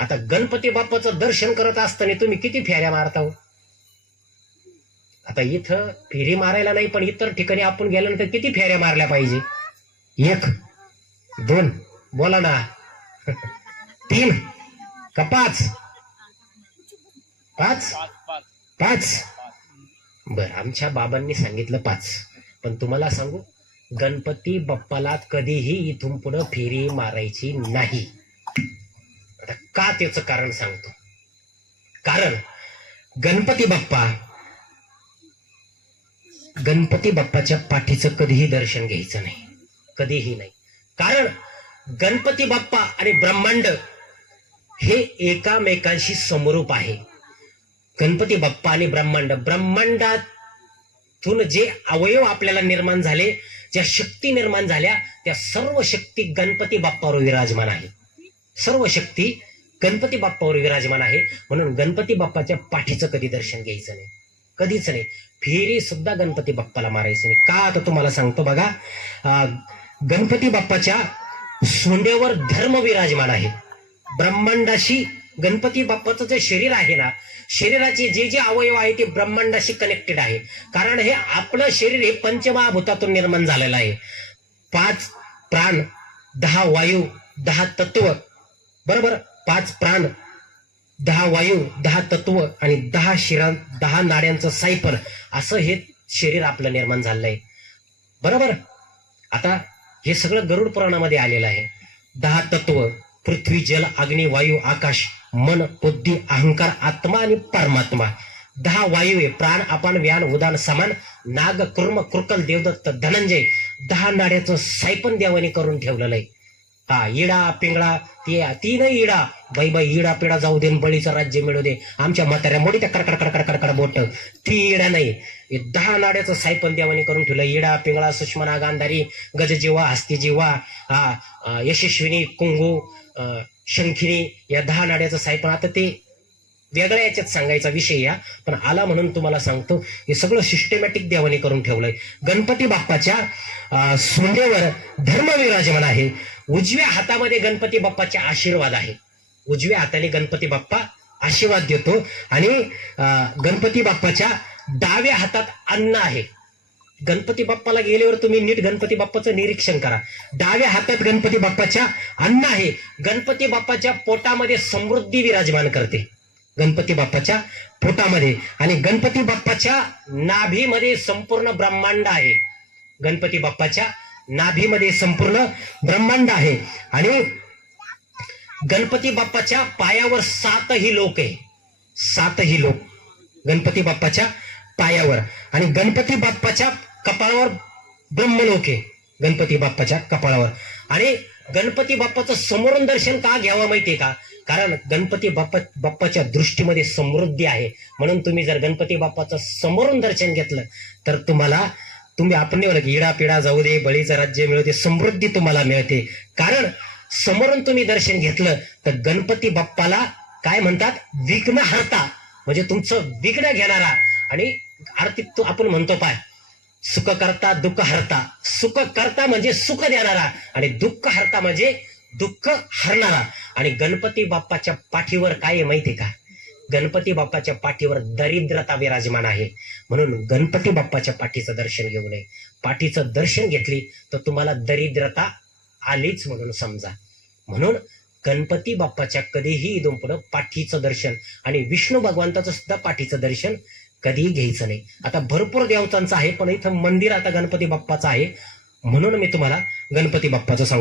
आता गणपती बाप्पाचं दर्शन करत असताना तुम्ही किती फेऱ्या मारता हो? आता इथं फेरी मारायला नाही, पण इतर ठिकाणी आपण गेल्यानंतर किती फेऱ्या मारल्या पाहिजे? 1 2 बोला ना. 3 का 5? 5 5. बर, आमच्या बाबांनी सांगितलं 5. पण तुम्हाला सांगू, गणपती बाप्पाला कधीही इथून पुढे फेरी मारायची नाही. आता का त्याचं कारण सांगतो. कारण गणपती बाप्पाच्या पाठीचं कधीही दर्शन घ्यायचं नाही, कधीही नाही. कारण गणपती बाप्पा आणि ब्रह्मांड हे एकामेकांशी समरूप आहे. गणपती बाप्पा आणि ब्रह्मांडातून जे अवयव आपल्याला निर्माण झाले, ज्या शक्ती निर्माण झाल्या, त्या सर्व शक्ती गणपती बाप्पावर विराजमान आहे. सर्व शक्ती गणपती बाप्पावर विराजमान आहे. म्हणून गणपती बाप्पाच्या पाठीचं कधी दर्शन घ्यायचं नाही, कधीच नाही. फेरी सुद्धा गणपती बाप्पाला मारायचं नाही. का? आता तुम्हाला सांगतो बघा. गणपती बाप्पाच्या सोंड्यावर धर्म विराजमान आहे. ब्रह्मांडाशी गणपती बाप्पाचं जे शरीर आहे ना, शरीराचे जे जे अवयव आहे ते ब्रह्मांडाशी कनेक्टेड आहे. कारण हे आपलं शरीर हे पंचमहाभूतातून निर्माण झालेलं आहे. 5 प्राण, 10 वायू, 10 तत्व, बरोबर. 5 प्राण, 10 वायू, 10 तत्व आणि 10 शिरा, 10 नाड्यांचं सायपन, असं हे शरीर आपलं निर्माण झालंय, बरोबर. आता हे सगळं गरुड पुराणामध्ये आलेलं आहे. 10 तत्व: पृथ्वी, जल, अग्नी, वायू, आकाश, मन, बुद्धी, अहंकार, आत्मा आणि परमात्मा. 10 वायू आहे: प्राण, अपान, व्यान, उदान, समान, नाग, कुर्म, कृकल, देवदत्त, धनंजय. 10 नाड्याचं सायपन देवाने करून ठेवलेलं आहे. हा, इडा पिंगळा, ती नाही इडा, बाई इडा पिडा जाऊ दे, बळीचं राज्य मिळू दे, आमच्या म्हाताऱ्या मोडी त्या कडकड कडकड कडकड बोट, ती इडा नाही. 10 नाड्याचं सायपन देवाने करून ठेवलं. इडा पिंगळा, सुषमना, गांधारी, गजजीवा, हस्तीजीवा, यशस्विनी, कुंगू, शंखिनी, या 10 नाड्याचं सायपन. आता ते वेगळ्या याच्यात सांगायचा विषय या, पण आला म्हणून तुम्हाला सांगतो. हे सगळं सिस्टमॅटिक देवाने करून ठेवलंय. गणपती बाप्पाच्या सोंडेवर धर्म विराजमान आहे. उजव्या हातामध्ये गणपती बाप्पाचे आशीर्वाद आहे. उजव्या हाताने गणपती बाप्पा आशीर्वाद देतो आणि गणपती बाप्पाच्या डाव्या हातात अन्न आहे. गणपती बाप्पाला गेल्यावर तुम्ही नीट गणपती बाप्पाचं निरीक्षण करा. डाव्या हातात गणपती बाप्पाच्या अन्न आहे. गणपती बाप्पाच्या पोटामध्ये समृद्धी विराजमान करते, गणपती बाप्पाच्या पोटामध्ये. आणि गणपती बाप्पाच्या नाभीमध्ये संपूर्ण ब्रह्मांड आहे. गणपती बाप्पाच्या नाभीमध्ये संपूर्ण ब्रह्मांड आहे. आणि गणपती बाप्पाच्या पायावर 7ही लोक आहे. 7ही लोक गणपती बाप्पाच्या पायावर. आणि गणपती बाप्पाच्या कपाळावर ब्रह्मलोक आहे, गणपती बाप्पाच्या कपाळावर. आणि गणपती बाप्पाचं समोरून दर्शन का घ्यावं माहितीये का? कारण गणपती बाप्पाच्या दृष्टीमध्ये समृद्धी आहे. म्हणून तुम्ही जर गणपती बाप्पाचं समोरून दर्शन घेतलं तर तुम्ही आपण इडा पिडा जाऊ दे, बळीचं राज्य मिळू दे, समृद्धी तुम्हाला मिळते. कारण समोरून तुम्ही दर्शन घेतलं तर गणपती बाप्पाला काय म्हणतात? विघ्नहर्ता, म्हणजे तुमचं विघ्न घेणारा. आणि आरतीत आपण म्हणतो पाय, सुख करता दुःख हरता. सुख करता म्हणजे सुख देणारा आणि दुःख हरता म्हणजे दुःख हरणारा. आणि गणपती बाप्पाच्या पाठीवर काय आहे माहितीये का? गणपती बाप्पाच्या पाठीवर दरिद्रता विराजमान आहे. म्हणून गणपती बाप्पाच्या पाठीचं दर्शन घेऊ नये. पाठीचं दर्शन घेतली तर तुम्हाला दरिद्रता आलीच म्हणून समजा. म्हणून गणपती बाप्पाच्या कधीही इथून पुढे पाठीचं दर्शन आणि विष्णू भगवंताचं सुद्धा पाठीचं दर्शन कधीही घ्यायचं नाही. आता भरपूर देवतांचं आहे, पण इथं मंदिर आता गणपती बाप्पाचं आहे. म्हणून मी तुम्हाला गणपती बाप्पाचं सांगतो.